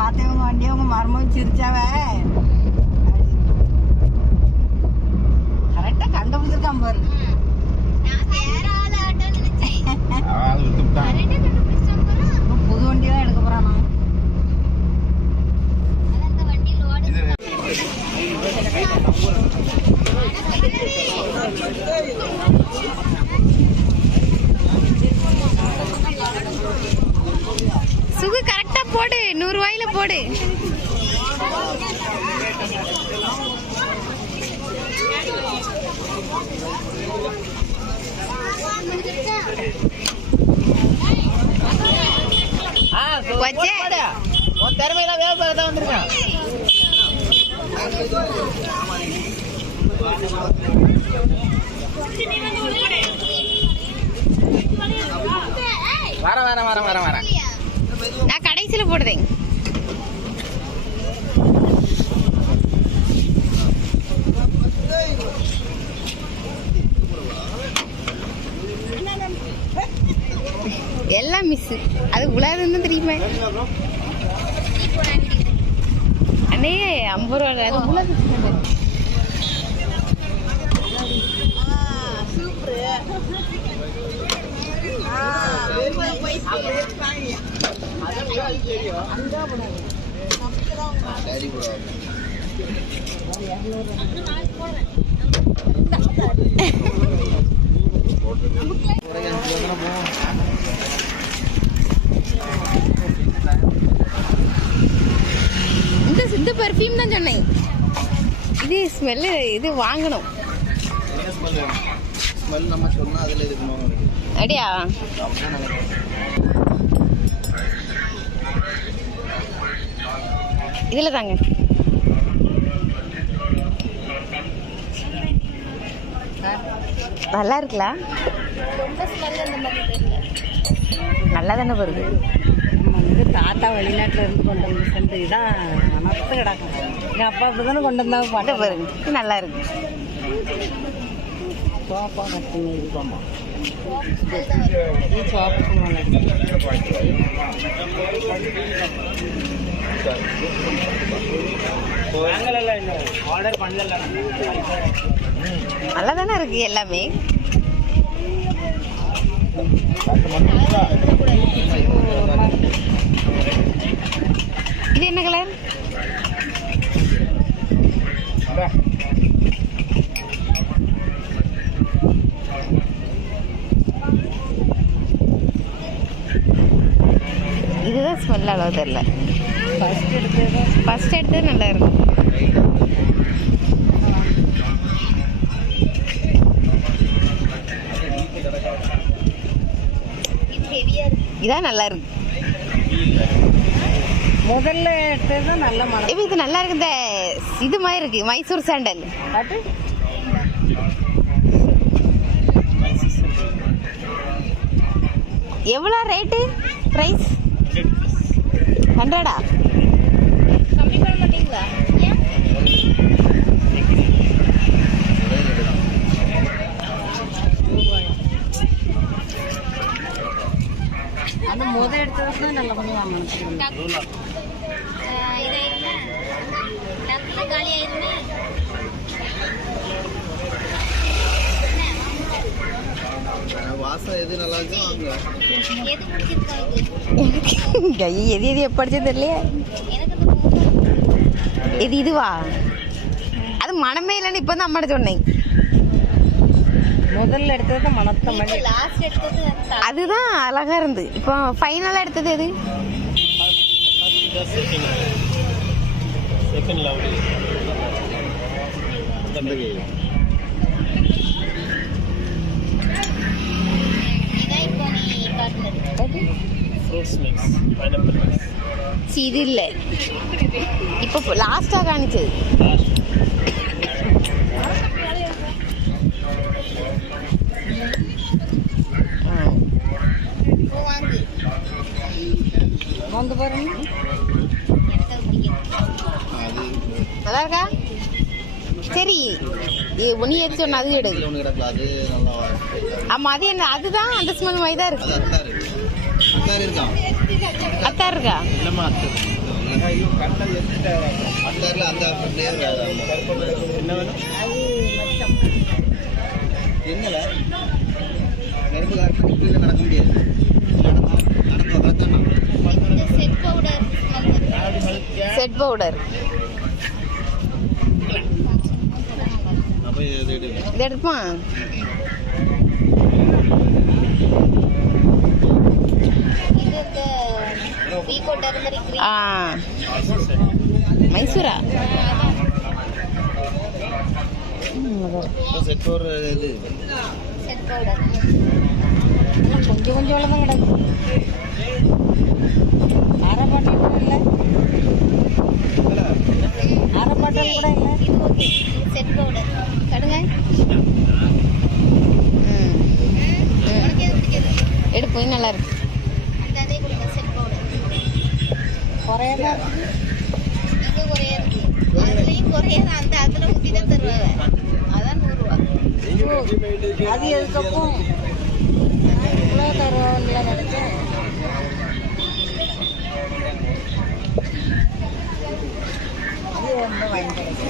பார்த்தேன் உங்க வண்டியை உங்க மரமும் சிரிச்சாவ. கரெக்டா கண்டுபிடிச்சிருக்கான் பாரு. புது வண்டி தான் எடுக்க இது போடு நூறு ரூபாயில போடு. திறமையில வேலை தான் வந்திருக்கேன். வர வர வர வர வர நான் கடைசியில போடுறேன் எல்லாம் மிஸ் அது உலாதுன்னு தெரியுமா. அண்ணே ஐம்பது ரூபா அது உலக இந்த இந்த பெர்ஃப்யூம் தான் சொன்னேன். இது ஸ்மெல்லு இது வாங்கணும். ஸ்மெல் நம்ம சொன்னா அதுல இருக்கணும் அடியா? இதில் தாங்க நல்லா இருக்குல்ல நல்லா தானே வருது வந்து தாத்தா வெளிநாட்டுல இருந்து கொண்டு வந்து சென்று இதான் மனத்து கிடக்கும் எங்க அப்பா இப்பதானே கொண்டு வந்தாங்க இதை பாட்டு பாருங்க இது நல்லா இருக்கு சோப்பா கட்டுங்க இது சோப்பு ஆர்டர் பண்ணல நல்லா தானே இருக்கு எல்லாமே? இது என்ன கலர் இதுதான் ஸ்மெல் அளவு தெரியல. எடுத்தது ஃபர்ஸ்ட் எடுத்தது நல்லா இருக்கும் இதான் நல்லா இருக்கு முதல்ல எடுத்தது நல்ல மனம். ஏய், இது நல்லா இருக்கு இந்த இது மாதிரி இருக்கு மைசூர் சாண்டல். எவ்வளோ ரேட்டு ப்ரைஸ் ஹண்ட்ரடா அந்த முத எடுத்தது தான் நல்ல எது நல்லா இருக்கோ அங்க. ஐயோ, எது எது எப்போ அடிச்சது தெரியலையே. இது இதுவா? அது மனமே இல்லைன்னு இப்போ தான் அம்மாட்ட சொன்னேன். முதல்ல எடுத்தது தான் மனத்த மணி அதுதான் அழகா இருந்து. இப்போ ஃபைனலாக எடுத்தது எது? ஃப்ரூட்ஸ் மிக்ஸ் பைனாப்பிள் மிக்ஸ் சி இது இல்லை. இப்போ லாஸ்ட்டாக காணிச்சது. வந்து பாருங்க. அது நல்லா இருக்கா? சரி. ஏ, நீ எது சொன்ன அது எடு. ஒன்று கிடக்கு அது நல்லா ஆமா அது என்ன அதுதான் அந்த ஸ்மெல் மாதிரி தான் இருக்கு? வேணும்? என்னல? நெருப்பு காரணம் நடக்க முடியாது. செட் பவுடர் இது எடு மைசூரா? செட் ஒரு இது. செட் பவுடர் கொஞ்சம் கொஞ்சம் தான் கிடக்கு. அரை பாட்டில் கூட இல்லை. அரை பாட்டில் கூட இல்லை. இது ஓகே. Set powder கடுங்க. எடுப்போம் நல்லா இருக்கு. இருக்குது இங்க குறையா இருக்கு அதுலயும் குறையா அந்த அதுல ஊத்தி தான் தருவாங்க. அதான் நூறுரூவா அது எதுக்கப்போ இவ்வளோ தருவாங்கல்ல நினச்சேன். அது ரொம்ப வாங்கி கிடைக்கும்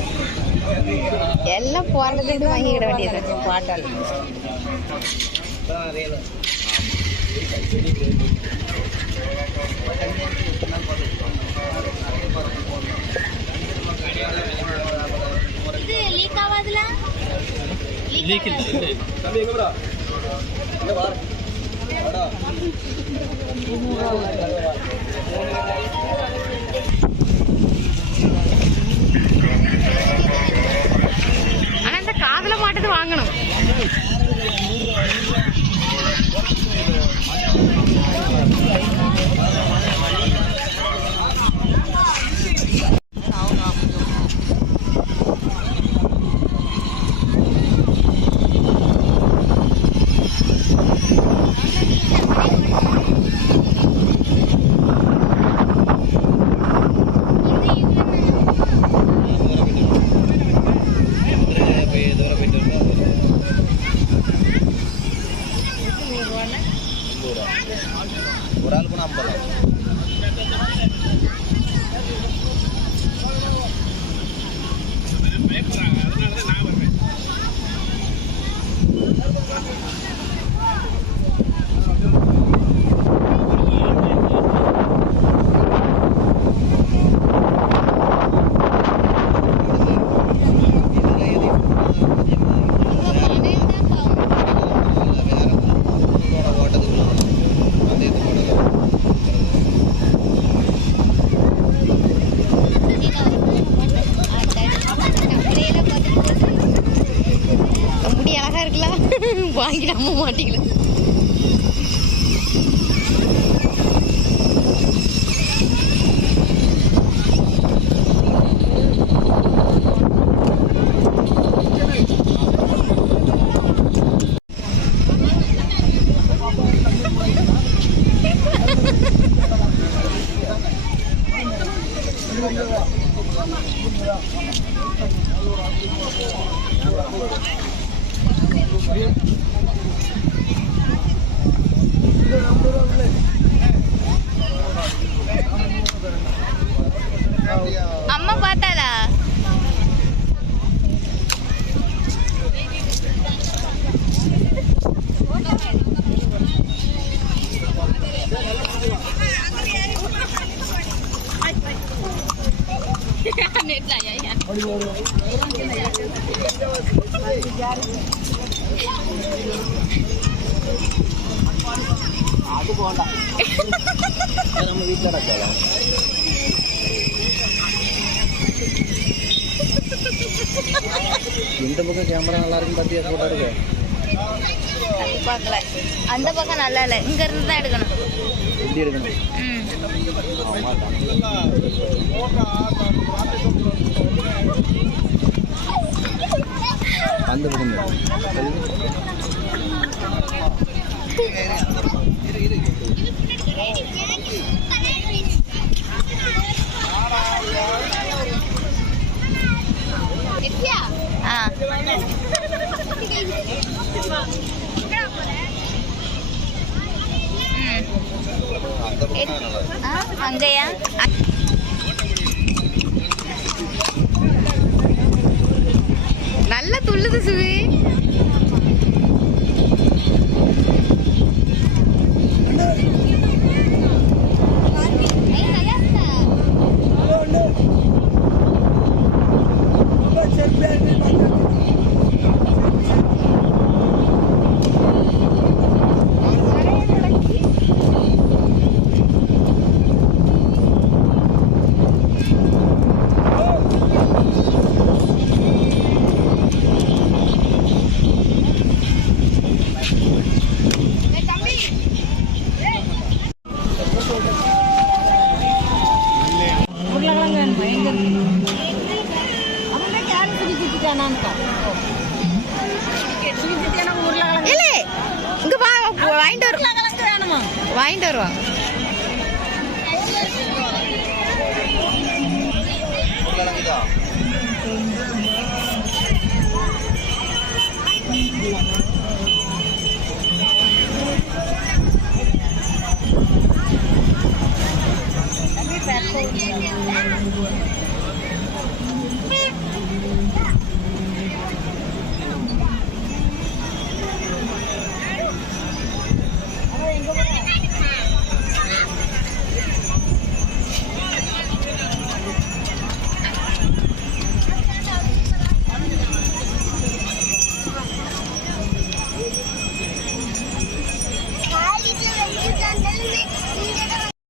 எல்லாம் போறதுக்கு வாங்கிக்கிட இது லீக் ஆகாதுல? லீக் ஆனா இந்த காதுல மாட்டது வாங்கணும். வாங்கி நம்ப மாட்டிக்கலாம் நம்ம வீட்டில் நடக்கலாம் இந்த பக்கம் கேமரா நல்லா இருக்குன்னு பார்த்தியா போட்டோ எடுக்க. பார்க்கல. அந்த பக்கம் நல்லா இல்லை. இங்க இருந்து தான் எடுக்கணும். எப்படி எடுக்கணும். அந்த பக்கம் அங்கயா நல்லா துள்ளுது சுவி.